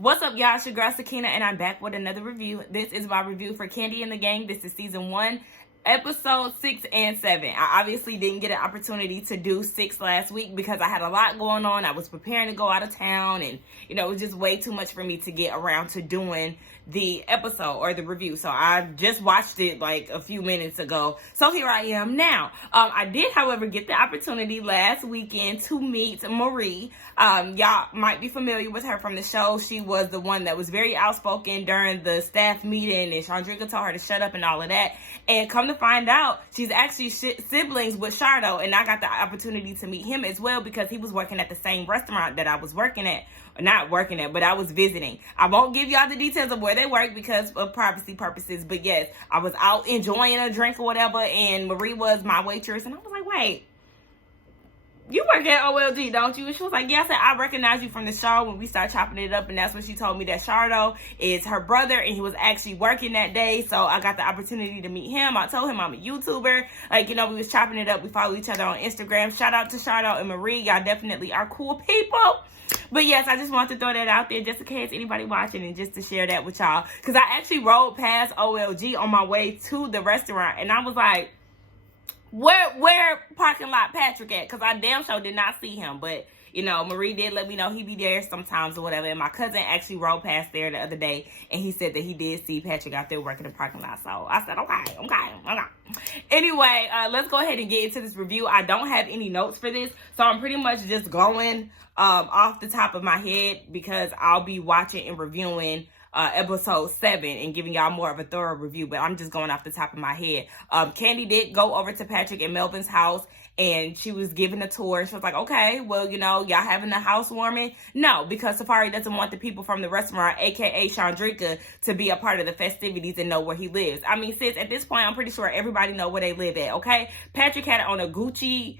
What's up, y'all? It's your girl Sakina, and I'm back with another review. This is my review for Kandi and the Gang. This is season 1, episode 6 and 7. I obviously didn't get an opportunity to do 6 last week because I had a lot going on. I was preparing to go out of town, and it was just way too much for me to get around to doing the episode or the review. So I just watched it like a few minutes ago. So here I am now. I did, however, get the opportunity last weekend to meet Marie. Y'all might be familiar with her from the show. She was the one that was very outspoken during the staff meeting, and Chandrika told her to shut up and all of that. And come to find out, she's actually siblings with Shardo, and I got the opportunity to meet him as well because he was working at the same restaurant that I was working at. Not working at, but I was visiting. I won't give y'all the details of where they work because of privacy purposes, but yes, I was out enjoying a drink or whatever, and Marie was my waitress, and I was like, wait, you work at OLG, don't you? And she was like, yeah. I said, I recognize you from the show when we started chopping it up, and that's when she told me that Shardo is her brother, and he was actually working that day, so I got the opportunity to meet him. I told him I'm a YouTuber. We was chopping it up. We follow each other on Instagram. Shout out to Shardo and Marie. Y'all definitely are cool people. But yes, I just wanted to throw that out there just in case anybody watching and just to share that with y'all. Because I actually rode past OLG on my way to the restaurant, and I was like, where parking lot Patrick at? Because I damn sure did not see him. But, Marie did let me know he be there sometimes or whatever. And my cousin actually rode past there the other day, and he said that he did see Patrick out there working the parking lot. So I said, okay. Anyway, let's go ahead and get into this review. I don't have any notes for this, so I'm pretty much just going off the top of my head because I'll be watching and reviewing episode 7 and giving y'all more of a thorough review, but I'm just going off the top of my head. Kandi did go over to Patrick and Melvin's house, and she was giving a tour. She was like, okay, well, y'all having a housewarming? No, because Safari doesn't want the people from the restaurant, aka Chandrika, to be a part of the festivities and know where he lives. I mean, sis, at this point, I'm pretty sure everybody know where they live at, okay? Patrick had on a Gucci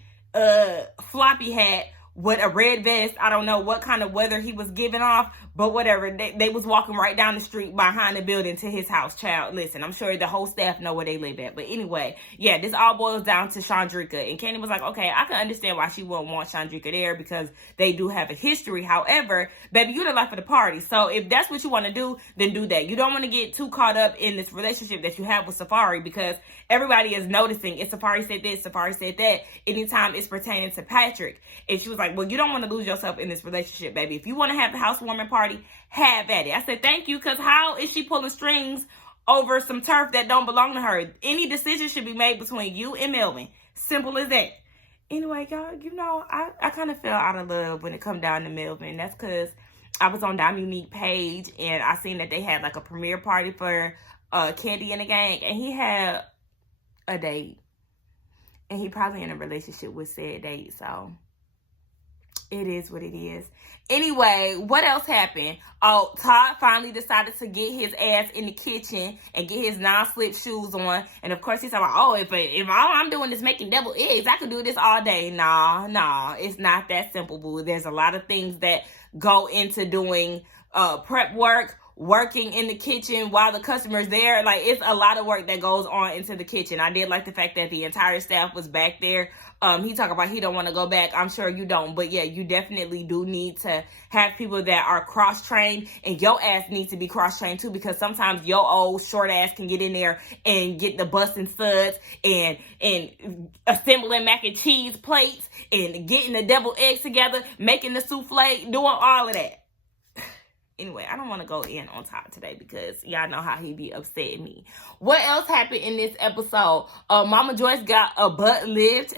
floppy hat with a red vest. I don't know what kind of weather he was giving off, but whatever. They was walking right down the street behind the building to his house. Child, listen, I'm sure the whole staff know where they live at. But anyway, yeah, this all boils down to Chandrika. And Kandi was like, okay, I can understand why she wouldn't want Chandrika there because they do have a history. However, baby, you're the life of the party. So if that's what you want to do, then do that. You don't want to get too caught up in this relationship that you have with Safari because everybody is noticing if Safari said this, Safari said that, anytime it's pertaining to Patrick. And she was like, well, you don't want to lose yourself in this relationship, baby. If you want to have the housewarming party, have at it. I said, thank you, because how is she pulling strings over some turf that don't belong to her? Any decision should be made between you and Melvin. Simple as that. Anyway, y'all, I kind of fell out of love when it come down to Melvin. That's because I was on Dime Unique page, and I seen that they had like a premiere party for Kandi and the Gang, and he had a date. And he probably in a relationship with said date, so it is what it is. Anyway, what else happened? Oh, Todd finally decided to get his ass in the kitchen and get his non-slip shoes on. And of course, he's like, oh, if all I'm doing is making double eggs, I could do this all day. Nah, it's not that simple, boo. There's a lot of things that go into doing prep work, working in the kitchen while the customer's there. Like, it's a lot of work that goes on into the kitchen. I did like the fact that the entire staff was back there. He talked about he don't want to go back. I'm sure you don't. But yeah, you definitely do need to have people that are cross-trained, and your ass needs to be cross-trained too, because sometimes your old short ass can get in there and get the busting suds and assembling mac and cheese plates and getting the deviled eggs together, making the souffle, doing all of that. Anyway, I don't want to go in on top today because y'all know how he be upsetting me. What else happened in this episode? Mama Joyce got a butt lift.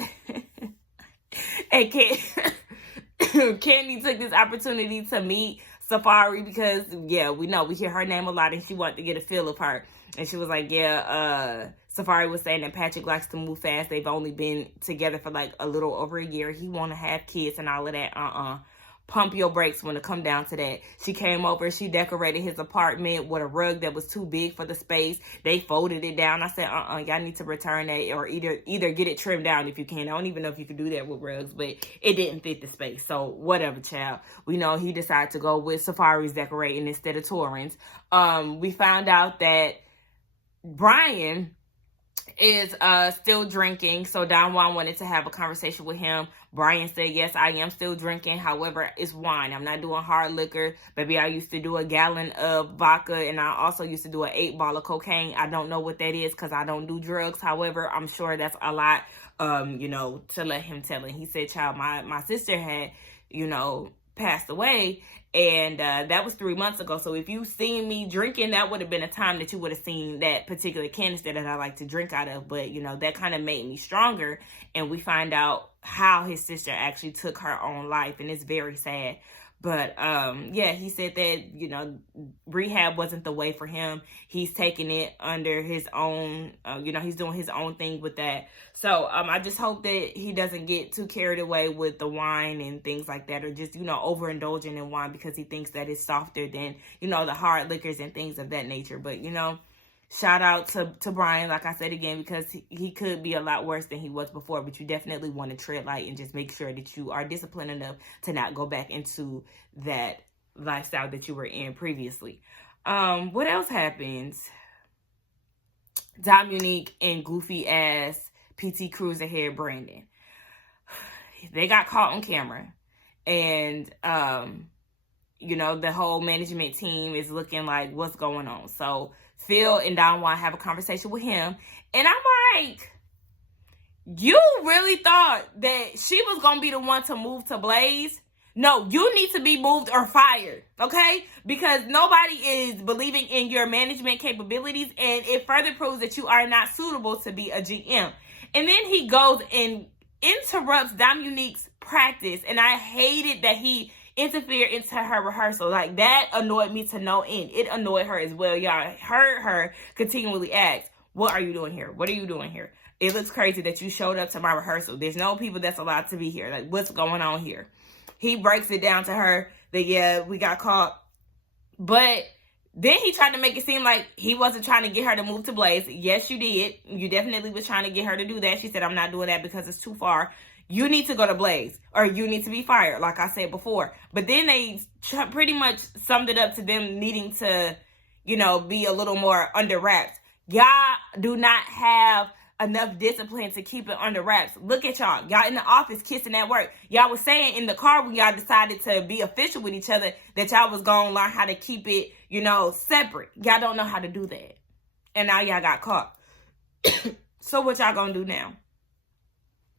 And Kandi took this opportunity to meet Safari because, yeah, we know, we hear her name a lot and she wanted to get a feel of her. And she was like, yeah, Safari was saying that Patrick likes to move fast. They've only been together for like a little over a year. He want to have kids and all of that. Pump your brakes when it come down to that. She came over, she decorated his apartment with a rug that was too big for the space. They folded it down. I said, y'all need to return that or either get it trimmed down if you can. I don't even know if you can do that with rugs, but it didn't fit the space. So whatever, child. We know he decided to go with Safari's decorating instead of Torrance. We found out that Brian is still drinking. So Don Juan wanted to have a conversation with him. Brian said, yes, I am still drinking. However, it's wine. I'm not doing hard liquor. Baby, I used to do a gallon of vodka, and I also used to do an 8-ball of cocaine. I don't know what that is because I don't do drugs. However, I'm sure that's a lot, to let him tell it. He said, child, my sister had, passed away, and that was 3 months ago. So if you seen me drinking, that would have been a time that you would have seen that particular canister that I like to drink out of. But that kind of made me stronger, and we find out how his sister actually took her own life, and it's very sad. But he said that rehab wasn't the way for him. He's taking it under his own, he's doing his own thing with that. So I just hope that he doesn't get too carried away with the wine and things like that, or just overindulging in wine because he thinks that it's softer than the hard liquors and things of that nature. But shout out to Brian, like I said again, because he could be a lot worse than he was before, but you definitely want to tread light and just make sure that you are disciplined enough to not go back into that lifestyle that you were in previously. What else happens? Dominique and goofy ass PT Cruiser head Brandon. They got caught on camera, and the whole management team is looking like, what's going on? So Phil and Don Juan have a conversation with him, and I'm like, you really thought that she was going to be the one to move to Blaze? No, you need to be moved or fired, okay? Because nobody is believing in your management capabilities, and it further proves that you are not suitable to be a GM. And then he goes and interrupts Dominique's practice, and I hated that he interfere into her rehearsal. Like, that annoyed me to no end. It annoyed her as well. Y'all heard her continually ask, what are you doing here? What are you doing here? It looks crazy that you showed up to my rehearsal. There's no people that's allowed to be here. Like, what's going on here? He breaks it down to her that, yeah, we got caught. But then he tried to make it seem like he wasn't trying to get her to move to Blaze. Yes, you did. You definitely was trying to get her to do that. She said, I'm not doing that because it's too far. You need to go to Blaze, or you need to be fired, like I said before. But then they pretty much summed it up to them needing to, be a little more under wraps. Y'all do not have enough discipline to keep it under wraps. Look at y'all. Y'all in the office kissing at work. Y'all was saying in the car when y'all decided to be official with each other that y'all was going to learn how to keep it, separate. Y'all don't know how to do that. And now y'all got caught. So what y'all going to do now?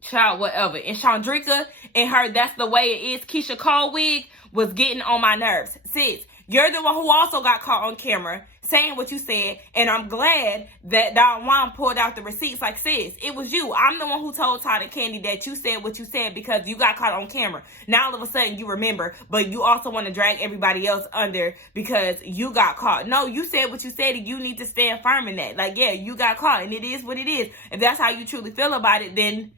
Child, whatever. And Chandrika and her, that's the way it is, Keisha Cole wig was getting on my nerves. Sis, you're the one who also got caught on camera saying what you said, and I'm glad that Don Juan pulled out the receipts. Like, sis, it was you. I'm the one who told Todd and Kandi that you said what you said because you got caught on camera. Now all of a sudden you remember, but you also want to drag everybody else under because you got caught. No, you said what you said, and you need to stand firm in that. Like, yeah, you got caught, and it is what it is. If that's how you truly feel about it, then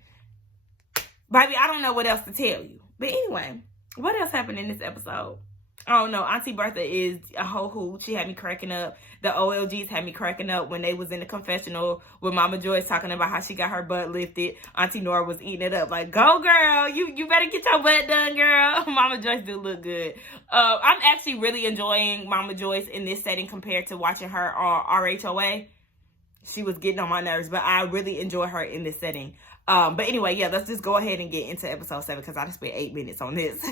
baby, I don't know what else to tell you. But anyway, what else happened in this episode? I don't know. Auntie Bertha is a whole hoot. She had me cracking up. The OLGs had me cracking up when they was in the confessional with Mama Joyce talking about how she got her butt lifted. Auntie Nora was eating it up. Like, go girl. You better get your butt done, girl. Mama Joyce do look good. I'm actually really enjoying Mama Joyce in this setting compared to watching her on RHOA. She was getting on my nerves, but I really enjoy her in this setting. But anyway, yeah, let's just go ahead and get into episode 7 because I just spent 8 minutes on this.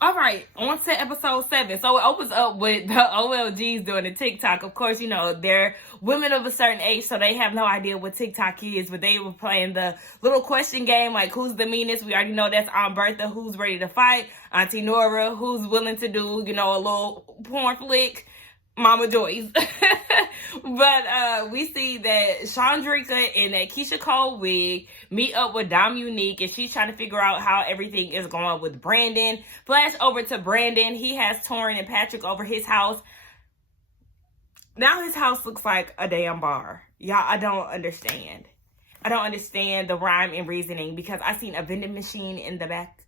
All right, on to episode 7. So it opens up with the OLGs doing a TikTok. Of course, they're women of a certain age, so they have no idea what TikTok is, but they were playing the little question game, like who's the meanest? We already know that's Aunt Bertha, who's ready to fight. Auntie Nora, who's willing to do, a little porn flick. Mama Joyce. But we see that Chandrika in that Keisha Cole wig meet up with Dominique, and she's trying to figure out how everything is going with Brandon. Flash over to Brandon. He has Torrin and Patrick over his house. Now his house looks like a damn bar. Y'all, I don't understand. I don't understand the rhyme and reasoning because I seen a vending machine in the back.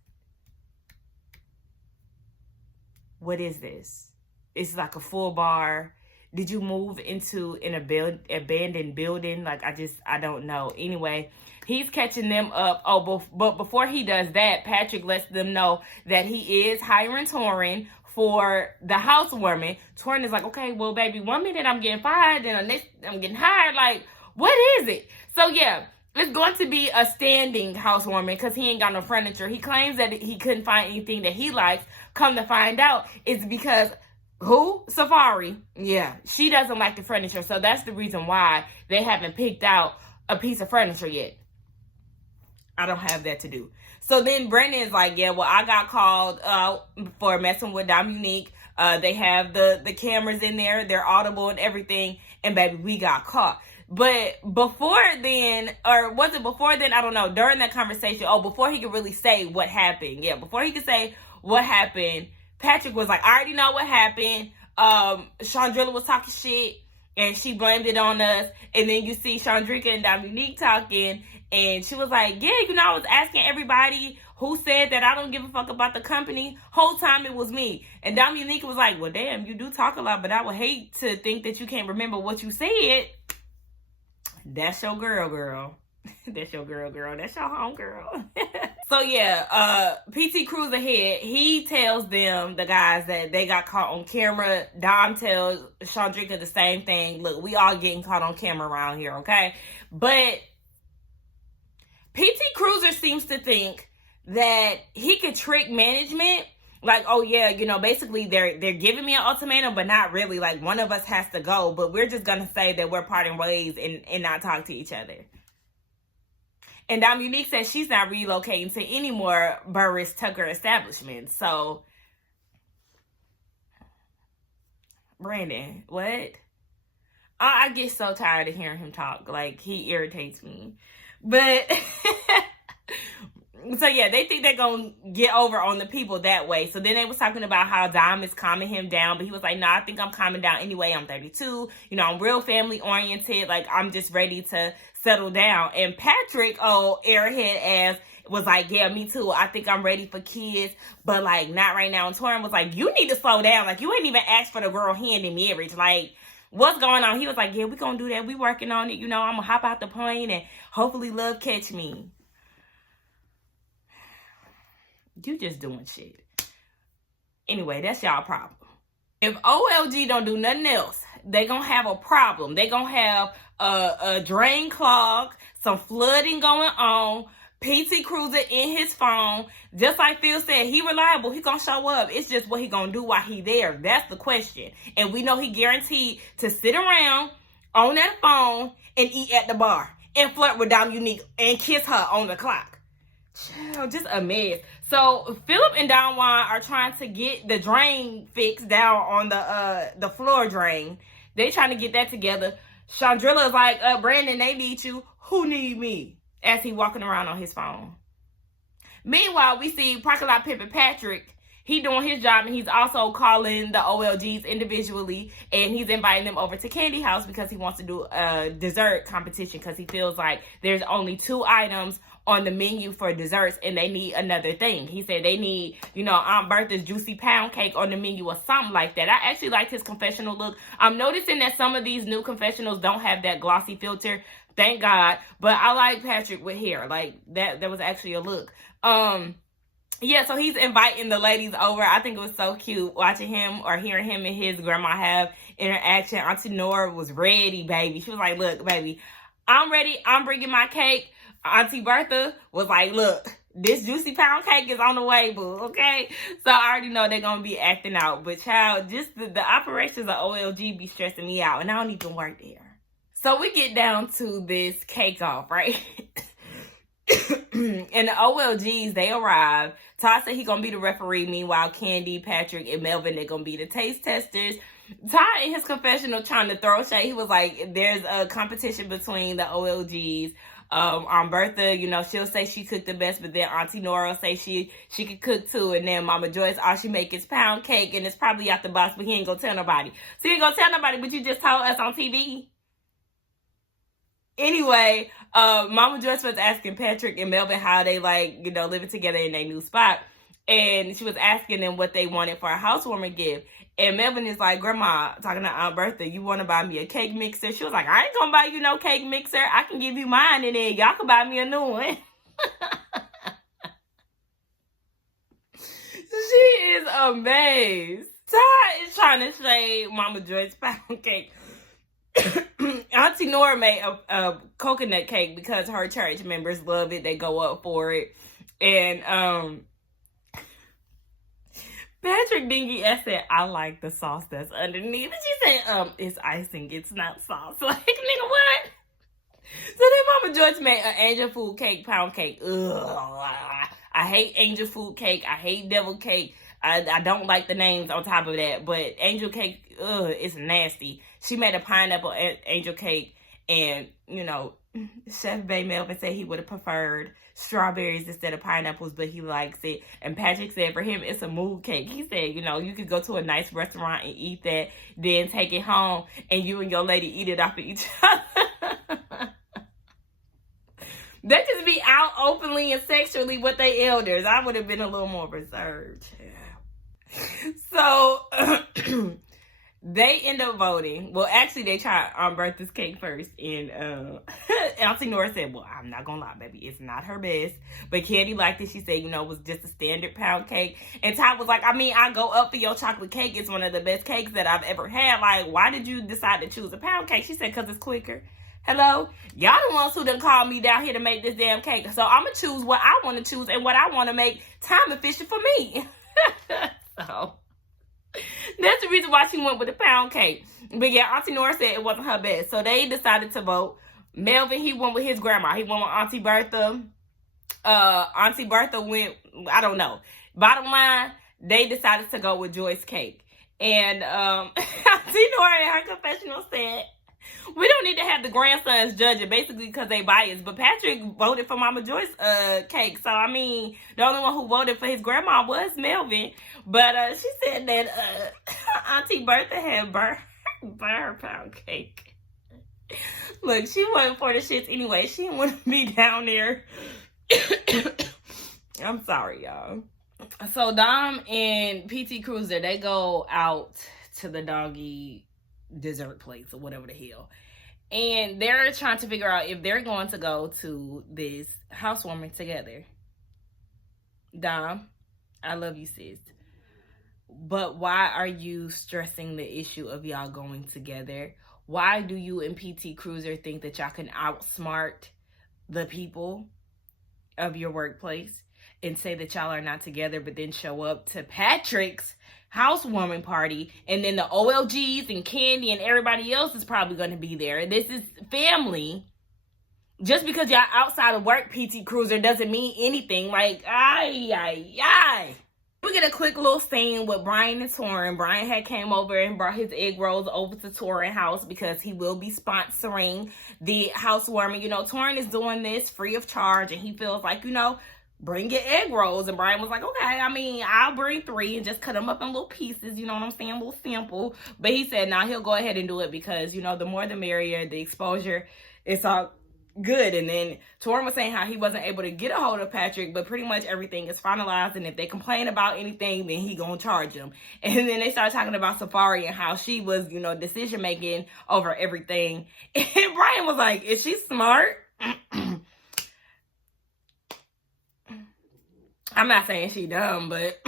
What is this? It's like a full bar. Did you move into an abandoned building? Like, I don't know. Anyway, he's catching them up. Oh, but before he does that, Patrick lets them know that he is hiring Torrin for the housewarming. Torrin is like, okay, well, baby, 1 minute I'm getting fired, and the next I'm getting hired. Like, What is it? So yeah, it's going to be a standing housewarming because he ain't got no furniture. He claims that he couldn't find anything that he likes. Come to find out, it's because who? Safari. Yeah, she doesn't like the furniture. So that's the reason why they haven't picked out a piece of furniture yet. I don't have that to do. So then Brandon is like, yeah, well, I got called for messing with Dominique. They have the cameras in there. They're audible and everything. And baby, we got caught. But before then, or was it before then? I don't know. During that conversation, before he could really say what happened. Yeah, before he could say what happened, Patrick was like, I already know what happened. Chandrilla was talking shit and she blamed it on us. And then you see Chandrika and Dominique talking. And she was like, yeah, I was asking everybody who said that I don't give a fuck about the company. Whole time it was me. And Dominique was like, well, damn, you do talk a lot, but I would hate to think that you can't remember what you said. That's your girl. That's your girl. That's your home girl. So yeah, PT Cruz ahead. He tells them, the guys, that they got caught on camera. Dom tells Chandrika the same thing. Look, we all getting caught on camera around here, okay? But PT Cruiser seems to think that he could trick management. Like, oh yeah, basically they're giving me an ultimatum, but not really. Like, one of us has to go, but we're just gonna say that we're parting ways and not talk to each other. And Dominique says she's not relocating to any more Burris Tucker establishments. So, Brandon, what? I get so tired of hearing him talk. Like, he irritates me. But so yeah, they think they're gonna get over on the people that way. So then they was talking about how Dom is calming him down, but he was like, no, I think I'm calming down anyway. I'm 32. I'm real family oriented. Like, I'm just ready to settle down. And Patrick, airhead ass, was like, yeah, me too. I think I'm ready for kids, but like not right now. And Torrin was like, you need to slow down. Like, you ain't even asked for the girl hand in marriage. Like, what's going on? He was like, yeah, we gonna do that. We working on it. I'm gonna hop out the plane and hopefully love catch me. You just doing shit. Anyway, that's y'all problem. If OLG don't do nothing else, they gonna have a problem. They gonna have a drain clog, some flooding going on, PT Cruiser in his phone. Just like Phil said, he reliable. He gonna show up. It's just what he gonna do while he there. That's the question. And we know he guaranteed to sit around on that phone and eat at the bar and flirt with Dominique and kiss her on the clock. Child, just a mess. So Philip and Don Juan are trying to get the drain fixed down on the floor drain. They trying to get that together. Chandrilla is like, Brandon, they need you. Who need me? As he walking around on his phone. Meanwhile, we see Parking Lot Pimp and Patrick. He doing his job, and he's also calling the OLGs individually, and he's inviting them over to Kandi House because he wants to do a dessert competition because he feels like there's only 2 items on the menu for desserts and they need another thing. He said they need, Aunt Bertha's juicy pound cake on the menu or something like that. I actually liked his confessional look. I'm noticing that some of these new confessionals don't have that glossy filter. Thank God. But I like Patrick with hair. Like, that was actually a look. Yeah, so he's inviting the ladies over. I think it was so cute watching him or hearing him and his grandma have interaction. Auntie Nora was ready, baby. She was like, look, baby, I'm ready. I'm bringing my cake. Auntie Bertha was like, look, this juicy pound cake is on the way, boo, okay? So I already know they're going to be acting out. But, child, just the operations of OLG be stressing me out, and I don't even work there. So we get down to this cake off, right? And the OLGs, they arrive. Todd said he's going to be the referee. Meanwhile, Kandi, Patrick, and Melvin, they're going to be the taste testers. Todd, in his confessional, trying to throw shade, he was like, there's a competition between the OLGs. Aunt Bertha, she'll say she cooked the best, but then Auntie Nora will say she could cook too. And then Mama Joyce, all she make is pound cake, and it's probably out the box, but he ain't gonna tell nobody. So he ain't gonna tell nobody, but you just told us on TV. Anyway, Mama Joyce was asking Patrick and Melvin how they living together in their new spot. And she was asking them what they wanted for a housewarming gift. And Melvin is like, Grandma, talking to Aunt Bertha, you want to buy me a cake mixer? She was like, I ain't going to buy you no cake mixer. I can give you mine and then y'all can buy me a new one. She is amazed. Todd is trying to shade Mama Joyce's pound cake. Auntie Nora made a coconut cake because her church members love it. They go up for it. And Patrick Dingy said, I like the sauce that's underneath. And she said, it's icing, it's not sauce. Like, nigga, what? So then Mama Joyce made an angel food cake, pound cake. Ugh. I hate angel food cake. I hate devil cake. I don't like the names on top of that. But angel cake, it's nasty. She made a pineapple angel cake. And, you know, Chef Bay Melvin said he would have preferred strawberries instead of pineapples, but he likes it. And Patrick said for him, it's a mood cake. He said, you know, you could go to a nice restaurant and eat that, then take it home, and you and your lady eat it off of each other. They just be out openly and sexually with their elders. I would have been a little more reserved. Yeah. So they end up voting. Well, actually, they tried Bertha's cake first. And Auntie Nora said, well, I'm not going to lie, baby. It's not her best. But Kandi liked it. She said, you know, it was just a standard pound cake. And Ty was like, I mean, I go up for your chocolate cake. It's one of the best cakes that I've ever had. Like, why did you decide to choose a pound cake? She said, because it's quicker. Hello? Y'all the ones who done called me down here to make this damn cake. So I'm going to choose what I want to choose and what I want to make time efficient for me. So that's the reason why she went with the pound cake. But yeah, Auntie Nora said it wasn't her best. So they decided to vote. Melvin, he went with his grandma. He went with Auntie Bertha. Auntie Bertha went, I don't know. Bottom line, they decided to go with Joy's cake. And Auntie Nora in her confessional said, we don't need to have the grandsons judge it, basically because they biased. But Patrick voted for Mama Joy's cake. So, I mean, the only one who voted for his grandma was Melvin. But she said that Auntie Bertha had burned her pound cake. Look, she wasn't for the shits anyway. She didn't want to be down there. I'm sorry, y'all. So, Dom and PT Cruiser, they go out to the doggy dessert place or whatever the hell, and they're trying to figure out if they're going to go to this housewarming together. Dom, I love you, sis, but why are you stressing the issue of y'all going together? Why do you and PT Cruiser think that y'all can outsmart the people of your workplace and say that y'all are not together, but then show up to Patrick's housewarming party, and then the OLGs and Kandi and everybody else is probably going to be there? This is family. Just because y'all outside of work, PT Cruiser, doesn't mean anything. Like, we get a quick little scene with Brian and Torin. Brian had came over and brought his egg rolls over to Torin house because he will be sponsoring the housewarming. You know, Torin is doing this free of charge, and he feels like, you know, bring your egg rolls. And Brian was like, okay, I mean, I'll bring 3 and just cut them up in little pieces, you know what I'm saying, a little simple. But he said, nah, he'll go ahead and do it because, you know, the more the merrier, the exposure, it's all good. And then Torin was saying how he wasn't able to get a hold of Patrick, but pretty much everything is finalized, and if they complain about anything, then he gonna charge them. And then they started talking about Safari and how she was, you know, decision making over everything. And Brian was like, is she smart? I'm not saying she dumb, but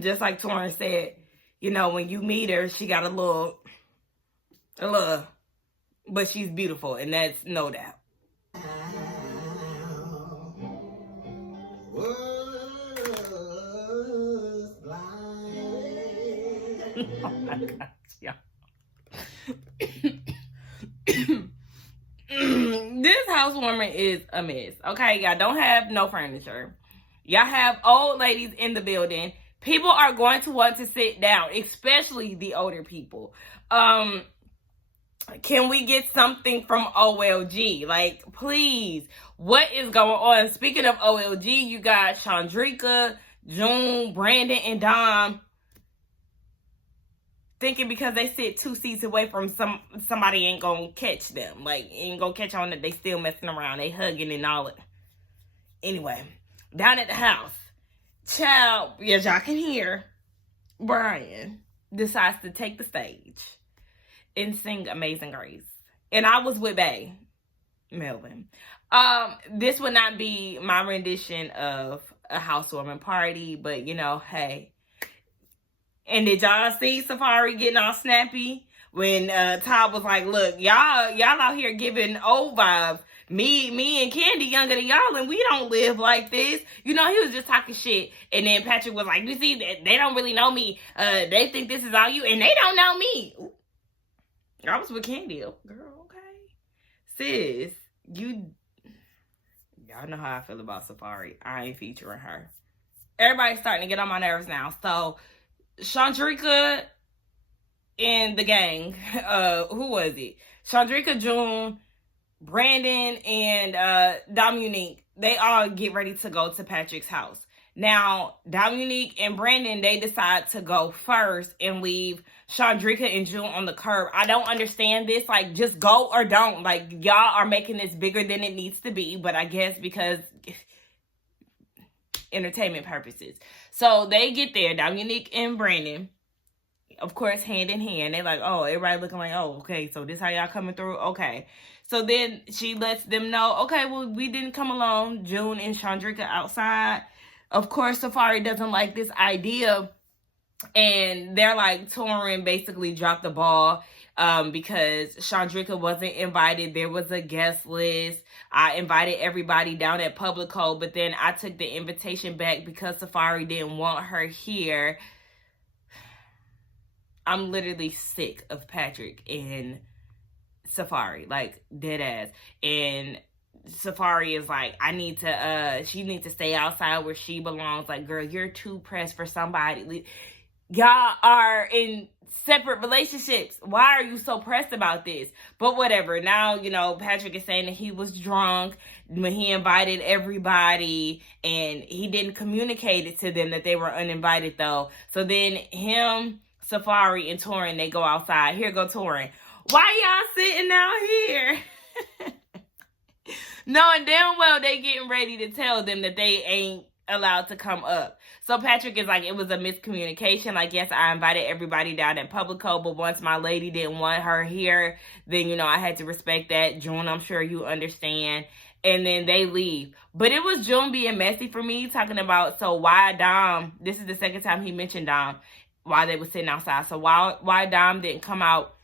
just like Torin said, you know, when you meet her, she got a little, but she's beautiful, and that's no doubt. Oh my gosh, yeah. This housewarming is a mess. Okay, y'all don't have no furniture. Y'all have old ladies in the building. People are going to want to sit down, especially the older people. Can we get something from OLG? Like, please, what is going on? Speaking of OLG, you got Chandrika, June, Brandon, and Dom thinking because they sit 2 seats away from somebody ain't gonna catch them. Like, ain't gonna catch on that they still messing around. They hugging and all it. Anyway, down at the house, child, as y'all can hear, Brian decides to take the stage and sing Amazing Grace. And I was with Bae Melvin. This would not be my rendition of a housewarming party, but you know, hey. And did y'all see Safari getting all snappy when Todd was like, look, y'all out here giving old vibes. Me and Kandi younger than y'all, and we don't live like this. You know, he was just talking shit. And then Patrick was like, you see, they don't really know me. They think this is all you, and they don't know me. Ooh. I was with Kandi. Oh, girl, okay. Sis, y'all know how I feel about Safari. I ain't featuring her. Everybody's starting to get on my nerves now. So, Chandrika and the gang, who was it? Chandrika, June, Brandon, and Dominique, they all get ready to go to Patrick's house. Now, Dominique and Brandon, they decide to go first and leave Chandrika and June on the curb. I don't understand this. Like, just go or don't. Like, y'all are making this bigger than it needs to be. But I guess because entertainment purposes. So, they get there, Dominique and Brandon, of course, hand in hand. They're like, oh, everybody looking like, oh, okay, so this how y'all coming through? Okay. So then she lets them know, okay, well, we didn't come alone. June and Chandrika outside. Of course, Safari doesn't like this idea. And they're like, Torin basically dropped the ball because Chandrika wasn't invited. There was a guest list. I invited everybody down at Publico, but then I took the invitation back because Safari didn't want her here. I'm literally sick of Patrick and Safari, like dead ass. And Safari is like, she needs to stay outside where she belongs. Like, girl, you're too pressed for somebody. Y'all are in separate relationships. Why are you so pressed about this? But whatever. Now, you know, Patrick is saying that he was drunk when he invited everybody and he didn't communicate it to them that they were uninvited though. So then him, Safari, and Torin, they go outside. Here go Torin. Why y'all sitting out here? Knowing damn well they getting ready to tell them that they ain't allowed to come up. So Patrick is like, it was a miscommunication. Like, yes, I invited everybody down at Publico, but once my lady didn't want her here, then, you know, I had to respect that. June, I'm sure you understand. And then they leave. But it was June being messy for me, talking about, so why Dom, this is the second time he mentioned Dom, while they were sitting outside. So why Dom didn't come out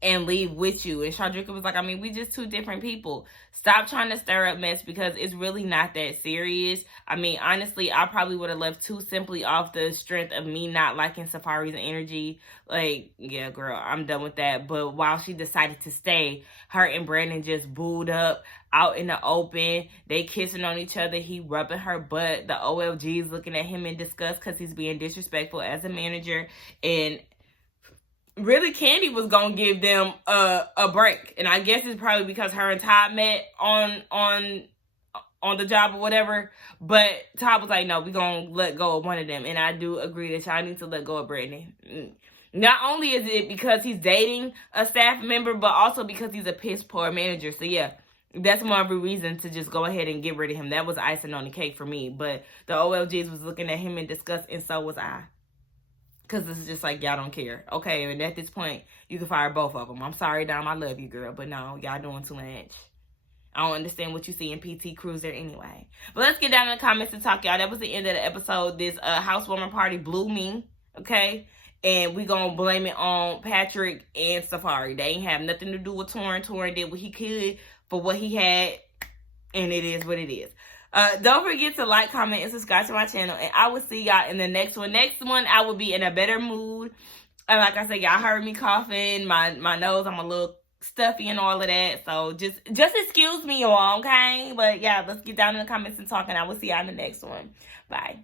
and leave with you? And Chandrika was like, I mean, we just two different people. Stop trying to stir up mess because it's really not that serious. I mean, honestly, I probably would have left too simply off the strength of me not liking Safari's energy. Like, yeah, girl, I'm done with that. But while she decided to stay, her and Brandon just booed up out in the open. They kissing on each other. He rubbing her butt. The OLG's looking at him in disgust because he's being disrespectful as a manager. And really, Kandi was gonna give them a break, and I guess it's probably because her and Todd met on the job or whatever. But Todd was like, "No, we gonna let go of one of them," and I do agree that y'all need to let go of Brandon. Not only is it because he's dating a staff member, but also because he's a piss poor manager. So yeah, that's more of a reason to just go ahead and get rid of him. That was icing on the cake for me. But the OLGs was looking at him in disgust, and so was I. Because it's just like, y'all don't care. Okay, and at this point, you can fire both of them. I'm sorry, Dom. I love you, girl. But no, y'all doing too much. I don't understand what you see in PT Cruiser anyway. But let's get down in the comments and talk, y'all. That was the end of the episode. This housewarming party blew me, okay? And we going to blame it on Patrick and Safari. They ain't have nothing to do with Torin. Torin did what he could for what he had. And it is what it is. Don't forget to like, comment, and subscribe to my channel. And I will see y'all in the next one. Next one, I will be in a better mood. And like I said, y'all heard me coughing. My nose, I'm a little stuffy and all of that. So just excuse me, y'all, okay? But yeah, let's get down in the comments and talk. And I will see y'all in the next one. Bye.